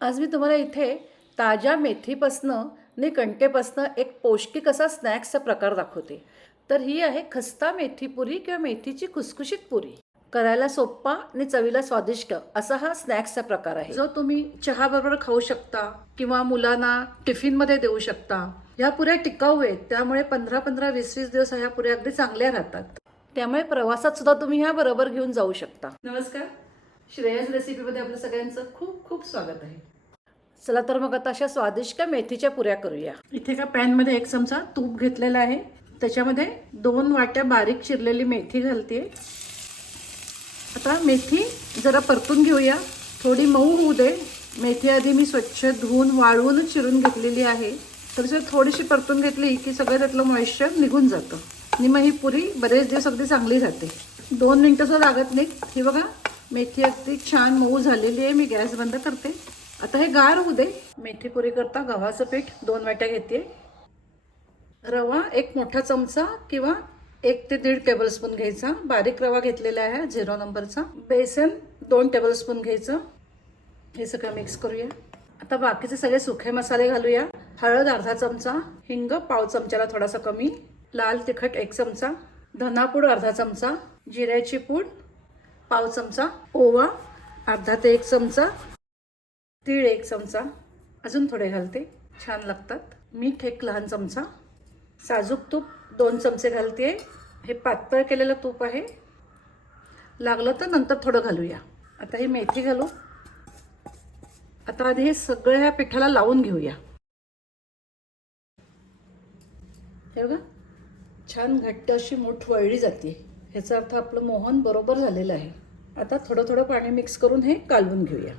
आज मी तुम्हाला इथे ताज्या मेथीपासनं आणि कणकेपासनं एक पौष्टिक असा स्नॅक्सचा प्रकार दाखवते. तर ही आहे खस्ता मेथी पुरी किंवा मेथीची खुसखुशीत पुरी. करायला सोप्पा आणि चवीला स्वादिष्ट असा हा स्नॅक्सचा प्रकार आहे, जो तुम्ही चहाबरोबर खाऊ शकता किंवा मुलांना टिफिनमध्ये देऊ शकता. ह्या पुऱ्या टिकाऊ आहेत, त्यामुळे 15-15, 20-20 दिवस ह्या पुऱ्या अगदी चांगल्या राहतात. त्यामुळे प्रवासात सुद्धा तुम्ही ह्या बरोबर घेऊन जाऊ शकता. नमस्कार, श्रेयस रेसिपीमध्ये आपलं सगळ्यांचं खूप खूप स्वागत आहे. चला तर मग आता अशा स्वादिष्ट मेथीच्या पुऱ्या करूया. इथे एका पॅनमध्ये 1 चमचा तूप घेतलेला आहे. त्याच्यामध्ये 2 वाट्या बारीक चिरलेली मेथी घालते. आता मेथी जरा परतून घेऊया, थोडी मऊ होऊ दे. मेथी आधी मी स्वच्छ धुवून वाळवून चिरून घेतलेली आहे. तर थोडीशी परतून घेतली की सगळं त्यातलं मॉइश्चर निघून जातं आणि मग ही पुरी बरेच दिवस अगदी चांगली राहते. 2 मिनिटं सुद्धा लागत नाही. ही बघा मेथी अगदी छान मऊ झालेली आहे. मी गॅस बंद करते. आता हे गार होऊ दे. मेथी पुरी करता गव्हाचं पीठ 2 वाट्या घेते. रवा 1 मोठा चमचा किंवा 1 ते 1.5 टेबलस्पून घ्यायचा. बारीक रवा घेतलेला आहे 0 नंबरचा. बेसन 2 टेबलस्पून घ्यायचं. हे सगळं मिक्स करूया. आता बाकीचे सगळे सुखे मसाले घालूया. हळद अर्धा चमचा, हिंग पाव चमच्याला थोडासा कमी, लाल तिखट 1 चमचा, धनापूड अर्धा चमचा, जिऱ्याची पूड पाव चमचा, ओवा अर्धा ते 1 चमचा, तीळ 1 चमचा, अजून थोडे घालते, छान लागतात. मीठ 1 लहान चमचा, साजूक तूप 2 चमचे घालते. हे पातळ केलेलं तूप आहे. लागलं तर नंतर थोडं घालूया. आता ही मेथी घालू. आता आधी हे सगळं ह्या पिठाला लावून घेऊया. हे बघा छान घट्ट अशी मूठ वळली जाते. ह्याचा अर्थ आपलं मोहन बरोबर झालेलं आहे. आता थोडं थोडं पाणी मिक्स करून हे कालवून घेऊया.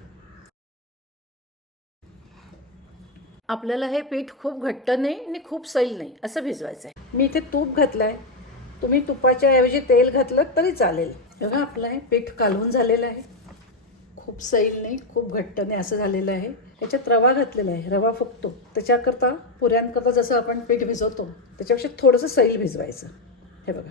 आपल्याला हे पीठ खूप घट्ट नाही आणि खूप सैल नाही असं भिजवायचं आहे. मी इथे तूप घातलंय. तुम्ही तुपाच्या ऐवजी तेल घातलं तरी चालेल. बघा आपलं हे पीठ कालवून झालेलं आहे. खूप सैल नाही, खूप घट्ट नाही असं झालेलं आहे. ह्याच्यात रवा घातलेला आहे. रवा फुगतो. त्याच्याकरता पुऱ्यांकरता जसं आपण पीठ भिजवतो त्याच्यापेक्षा थोडंसं सैल भिजवायचं. हे बघा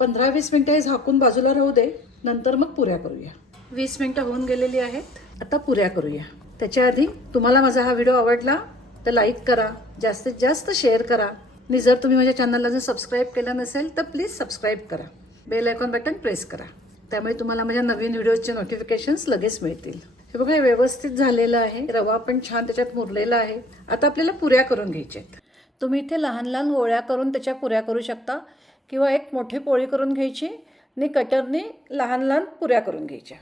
15-20 मिनिटं हे झाकून बाजूला राहू दे. नंतर मग पुऱ्या करूया. 20 मिनिटं होऊन गेलेली आहेत. आता पुऱ्या करूया. त्याच्या आधी तुम्हाला माझा हा व्हिडिओ आवडला तर लाईक करा, जास्तीत जास्त शेअर करा आणि जर तुम्ही माझ्या चॅनलला जर सबस्क्राईब केलं नसेल तर प्लीज सबस्क्राईब करा. बेल आयकॉन बटन प्रेस करा. त्यामुळे तुम्हाला माझ्या नवीन व्हिडिओजचे नोटिफिकेशन्स लगेच मिळतील. हे बघा हे व्यवस्थित झालेलं आहे. रवा पण छान त्याच्यात मुरलेला आहे. आता आपल्याला पुऱ्या करून घ्यायच्या आहेत. तुम्ही इथे लहान लहान गोळ्या करून त्याच्या पुऱ्या करू शकता किंवा एक मोठी पोळी करून घ्यायची आणि कटरने लहान लहान पुऱ्या करून घ्यायच्या.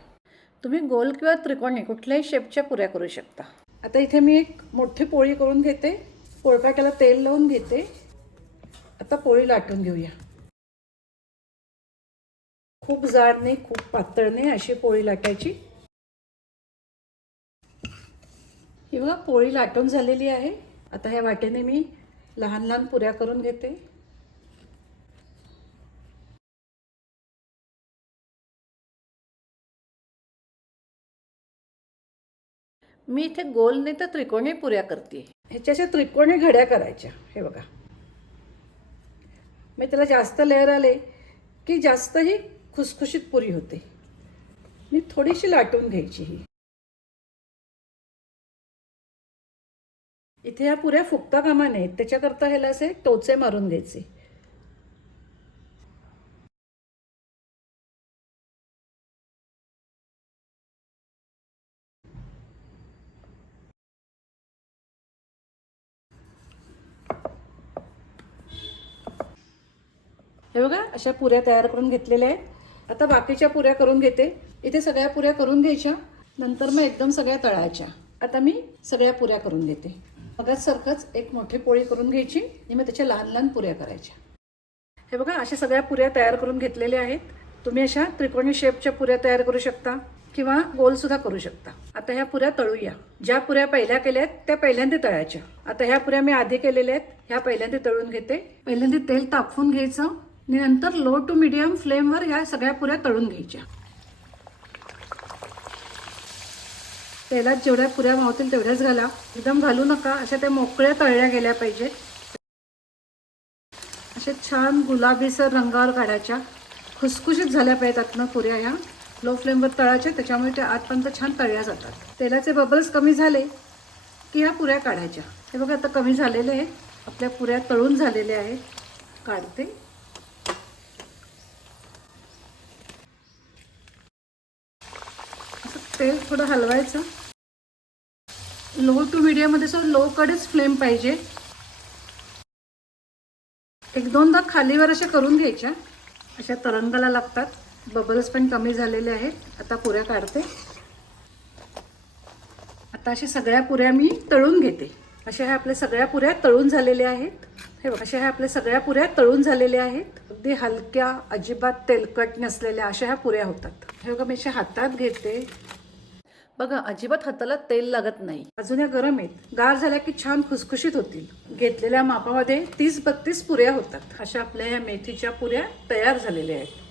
तुम्ही गोल किंवा त्रिकोणी कुठल्याही शेपच्या पुऱ्या करू शकता. आता इथे मी एक मोठी पोळी करून घेते. पोळपाट्याला तेल लावून घेते. आता पोळी लाटून घेऊया. खूप जाड नाही, खूप पातळ नाही, अशी पोळी लाटायची. ही बघा पोळी लाटून झालेली आहे. आता ह्या वाटेने मी लहान लहान पुऱ्या करून घेते. मी इथे गोल नाही तर त्रिकोणी पुऱ्या करते. ह्याच्या त्रिकोणी घड्या करायच्या. हे बघा मी त्याला जास्त लेअर आले की जास्त ही खुसखुशीत पुरी होते. मी थोडीशी लाटून घ्यायची. ही इथे ह्या पुऱ्या फुगता कामा नयेत, त्याच्याकरता ह्याला असे टोचे मारून घ्यायचे. हे बघा अशा पुऱ्या तयार करून घेतलेल्या आहेत. आता बाकीच्या पुऱ्या करून घेते. इथे सगळ्या पुऱ्या करून घ्यायच्या, नंतर मग एकदम सगळ्या तळायच्या. आता मी सगळ्या पुऱ्या करून घेते. मगच सारखंच एक मोठी पोळी करून घ्यायची आणि मग त्याच्या लहान लहान पुऱ्या करायच्या. हे बघा अशा सगळ्या पुऱ्या तयार करून घेतलेल्या आहेत. तुम्ही अशा त्रिकोणी शेपच्या पुऱ्या तयार करू शकता किंवा गोल सुद्धा करू शकता. आता ह्या पुऱ्या तळूया. ज्या पुऱ्या पहिल्या केल्या आहेत त्या पहिल्यांदा तळायच्या. आता ह्या पुऱ्या मी आधी केलेल्या आहेत, ह्या पहिल्यांदा तळून घेते. पहिल्यांदा तेल तापवून घ्यायचं आणि नंतर लो टू मीडियम फ्लेमवर ह्या सगळ्या पुऱ्या तळून घ्यायच्या. तेलात जेवढ्या पुऱ्या मावतील तेवढ्याच घाला. एकदम घालू नका. अशा त्या मोकळ्या तळल्या गेल्या पाहिजेत. अशा छान गुलाबीसर रंगावर काढायच्या. खुसखुशीत झाल्या पाहिजेत आतनं पुऱ्या ह्या. लो फ्लेमवर तळायचे, त्याच्यामुळे ते आतपर्यंत छान तळल्या जातात. तेलाचे बबल्स कमी झाले की ह्या पुऱ्या काढायच्या. हे बघा आता कमी झालेले आहेत, आपल्या पुऱ्या तळून झालेल्या आहेत. काढते. असं तेल थोडं हलवायचं. लो टू मीडियममध्ये सर लोकडेच फ्लेम पाहिजे. एक दोनदा खालीवर अशा करून घ्यायच्या, अशा तरंगाला लागतात. बबल्स पण कमी झालेले आहेत. आता पुऱ्या काढते. आता अशा सगळ्या पुऱ्या मी तळून घेते. अशा ह्या आपल्या सगळ्या पुऱ्या तळून झालेल्या आहेत. हे बघा, अशा ह्या आपल्या सगळ्या पुऱ्या तळून झालेल्या आहेत. अगदी हलक्या, अजिबात तेलकट नसलेल्या अशा ह्या पुऱ्या होतात. हे बघा, मी अशा हातात घेते. बघा, अजिबात हाताला तेल लागत नाही. अजून या गरम आहेत. गार झाल्या की छान खुसखुशीत होतील. घेतलेल्या मापामध्ये 30-32 पुऱ्या होतात. अशा आपल्या या मेथीच्या पुऱ्या तयार झालेल्या आहेत.